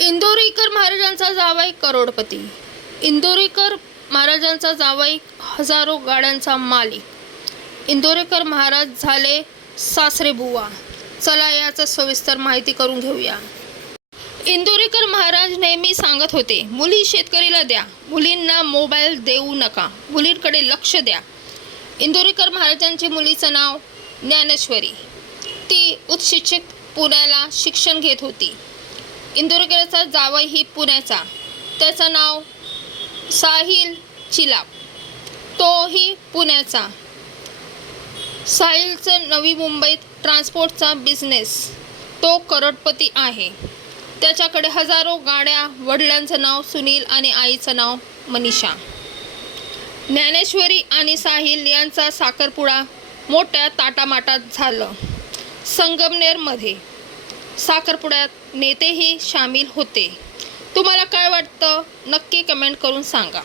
इंदोरीकर महाराजांचा जावाई करोडपती. इंदोरीकर महाराजांचा जावई हजारो गाड्यांचा मालिक. इंदोरीकर महाराज झाले सासरे बुवा. चला याचं सविस्तर माहिती करून घेऊया. इंदोरीकर महाराज नेहमी सांगत होते मुली शेतकरीला द्या. मुलींना मोबाईल देऊ नका. मुलींकडे लक्ष द्या. इंदोरीकर महाराजांचे मुलीचं नाव ज्ञानेश्वरी. ती उत्शिक्षित पुण्याला शिक्षण घेत होती. इंदोरकरचा जावई ही पुण्याचा. त्याचं नाव साहिल चिलाप. तोही पुण्याचा. साहिलचं नवी मुंबईत ट्रान्सपोर्टचा बिझनेस. तो करोडपती आहे. त्याच्याकडे हजारो गाड्या वडिलांचं नाव सुनील आणि आईचं नाव मनीषा. ज्ञानेश्वरी आणि साहिल यांचा साखरपुडा मोठ्या ताटामाटात झालं. संगमनेरमध्ये. साखरपुड्यात नेतेही सामील होते. तुम्हाला काय वाटतं? नक्की कमेंट करून सांगा.